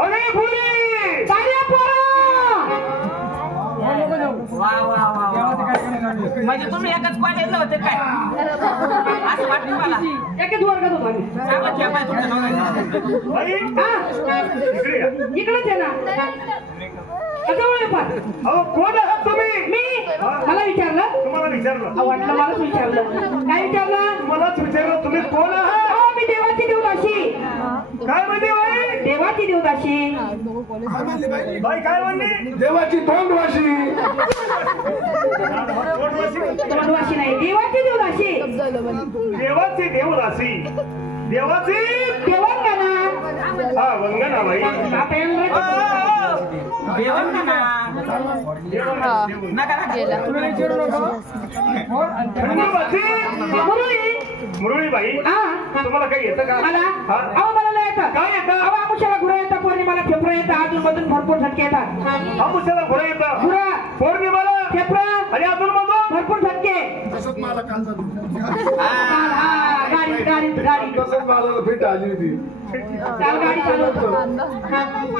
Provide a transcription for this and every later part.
अरे फुली वा वा वा म्हणजे तुम्ही एकच कॉलेजला होते काय असं वाटलं मला एकच वर्गात होतो इकडेच आहे ना कोण आहात तुम्ही मी मला विचारलं तुम्हाला विचारलं वाटलं मलाच विचारलं काय विचारलं मलाच विचारलं तुम्ही कोण आहात मी देवाची देवदासी काय म्हणते देवाची देवदासी बाई काय म्हणली देवाची तोंडवाशी तोंडवाशी नाही देवाची देवदासी देवाची देवदासी देवाची देवंगना हा वंगना बाई देवंगना नका गेला मुरळी बाई तुम्हाला काही येतं का मला मला येतं काय येतं आमुष्याला घुरा येतं पौर्णिमाला फेफरा येतं अजून मधून भरपूर झटके येतात आमुष्याला घुरा येतं घुरा पौर्णिमाला फेफरा आणि अजून मधून भरपूर झटके तसंच मला कालचा गाडी गाडी गाडी तसंच मला फिट आली होती काल गाडी चालवतो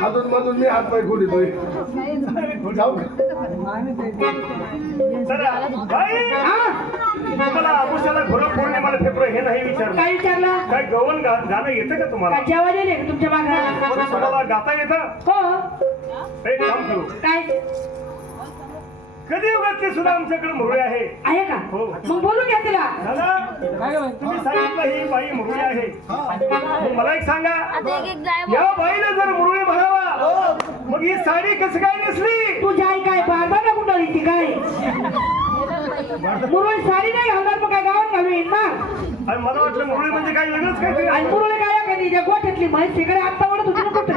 अजून मधून मी हात पाय खोलीतोय जाऊ तुम्हाला आमुष्याला घोडा पौर्णिमाला फेफरा हे नाही विचारलं काय विचारलं काय गवण गाणं येतं का तुम्हाला जेवण येते तुमच्या मागं तुम्हाला गाता येतं हो एक काम करू काय कधी उगाच सुद्धा आमच्याकडे मुरळी आहे का हो मग बोलू घ्या तिला तुम्ही सांगितलं ही बाई मुरळी आहे मला एक सांगा या बाईला जर मुरळी म्हणावा मग ही साडी कसं काय नेसली तुझी आई काय बारदाना कुठं ती काय मुरळी साडी नाही घालणार मग काय गावात घालू येईल ना आणि मला वाटलं मुरळी म्हणजे काय वेगळंच काय आणि मुरळी काय का गोठ्यातली म्हैस तिकडे आत्ता वाढत होती ना कुठे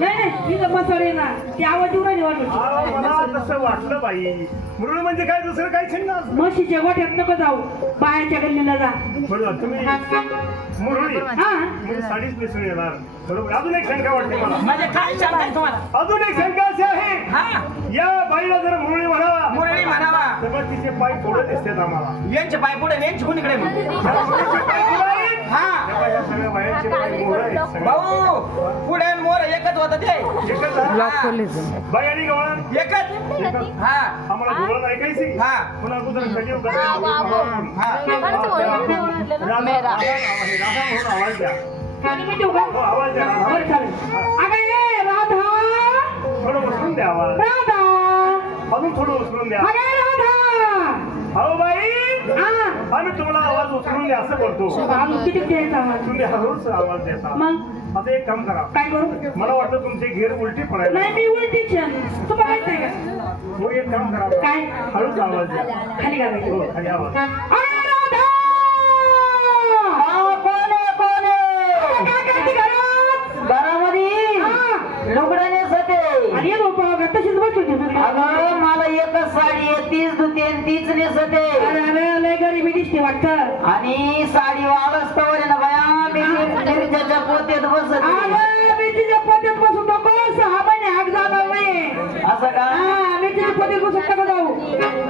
नाही मसाले ना ती आवाज येऊ राहिली मला तसं वाटलं बाई मुरळी म्हणजे काय दुसरं काही छंद म्हशीच्या गोठ्यात नको जाऊ बायाच्या गल्लीला जा तुम्ही मुरळी साडीच नेसून येणार बरोबर अजून एक शंका वाटते मला अजून एक शंका अशी आहे या बाईला जर मुरळी म्हणावा तर तिचे पाय पुढे दिसतात आम्हाला यांचे पाय पुढे यांची कोणीकडे भाऊ पुढे मोर एकच होत ते बाई आणि गवळण एकच हा आम्हाला गवळण ऐकायची हा पुन्हा अगोदर आवाज द्या आवाज द्या राधा थोडं उचलून द्या आवाज राधा अजून थोडं उचलून द्या हो बाई आम्ही तुम्हाला आवाज उचलून द्या असं बोलतो तुम्ही हळूच आवाज द्यायचा आता एक काम करा काय करू मला वाटतं तुमचे घेर उलटी पडायला नाही मी उलटीच तुम्हाला माहित नाही का मग एक काम करा काय हळूच आवाज द्या खाली घालायचं हो खाली आवाज मला एकच साडी आहे तीच धुते तीच नेसते गरीबी दिसते वाटतं आणि साडी वाळच तवर ना बाया मिरच्याच्या पोत्यात बसत मेथीच्या पोत्यात बसून नको 6 महिने हाक जाणार नाही असं का मेथीच्या पोत्यात बसून नको जाऊ